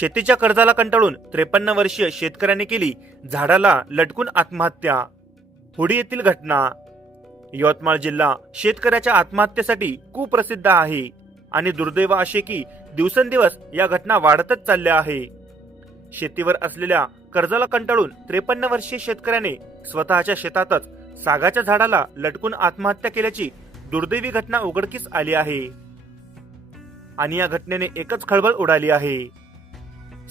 शेतीच्या कर्जाला कंटाळून त्रेपन्न वर्षीय शेतकऱ्याने केली झाडाला लटकून आत्महत्या. होडी येथील घटना. यवतमाळ जिल्हा शेतकऱ्याच्या आत्महत्येसाठी कुप्रसिद्ध आहे आणि दुर्दैव असे की दिवसेंदिवस या घटना वाढतच चालल्या आहे. शेतीवर असलेल्या कर्जाला कंटाळून त्रेपन्न वर्षीय शेतकऱ्याने स्वतःच्या शेतातच सागाच्या झाडाला लटकून आत्महत्या केल्याची दुर्दैवी घटना उघडकीस आली आहे. आणि या घटनेने एकच खळबळ उडाली आहे.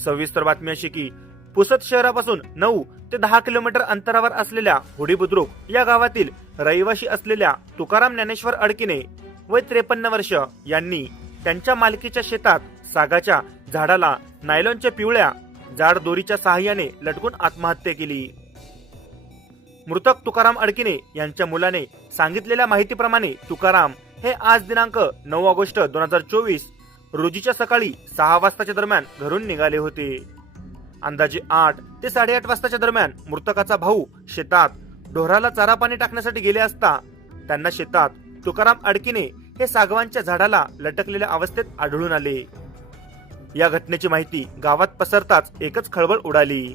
सविस्तर बातमी अशी की पुसद शहरापासून नऊ ते दहा किलोमीटर अंतरावर असलेल्या होडी बुद्रुक या गावातील रहिवाशी असलेल्या तुकाराम ज्ञानेश्वर अडकिने वय त्रेपन्न वर्ष यांनी त्यांच्या मालकीच्या शेतात सागाच्या झाडाला नायलॉनच्या पिवळ्या जाड दोरीच्या सहाय्याने लटकून आत्महत्या केली. मृतक तुकाराम अडकिने यांच्या मुलाने सांगितलेल्या माहितीप्रमाणे तुकाराम हे आज दिनांक नऊ ऑगस्ट दोन हजार चोवीस रोजीच्या सकाळी सहा वाजताच्या दरम्यान घरून निघाले होते. अंदाजे आठ ते साडेआठ वाजताच्या दरम्यान मृतकाचा भाऊ शेतात ढोराला चारा पाणी टाकण्यासाठी गेले असता त्यांना शेतात तुकाराम अडकिने हे सागवानच्या झाडाला लटकलेल्या अवस्थेत आढळून आले. या घटनेची माहिती गावात पसरताच एकच खळबळ उडाली.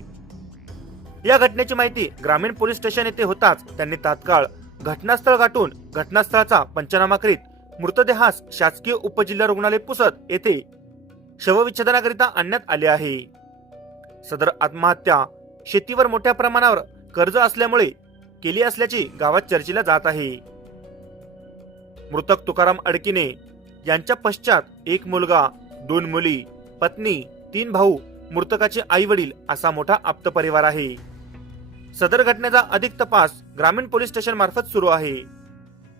या घटनेची माहिती ग्रामीण पोलीस स्टेशन येथे होताच त्यांनी तात्काळ घटनास्थळ गाठून घटनास्थळाचा पंचनामा करीत मृतदेहास शासकीय उपजिल्हा रुग्णालय पुसद येथे शवविच्छेदनाकरिता आणण्यात आले आहे. सदर आत्महत्या शेतीवर मोठ्या प्रमाणावर कर्ज असल्यामुळे केली असल्याची गावात चर्चेला जात आहे. मृतक तुकाराम अडकिने यांच्या पश्चात एक मुलगा दोन मुली पत्नी तीन भाऊ मृतकाचे आई वडील असा मोठा आप्त परिवार आहे. सदर घटनेचा अधिक तपास ग्रामीण पोलीस स्टेशन मार्फत सुरू आहे.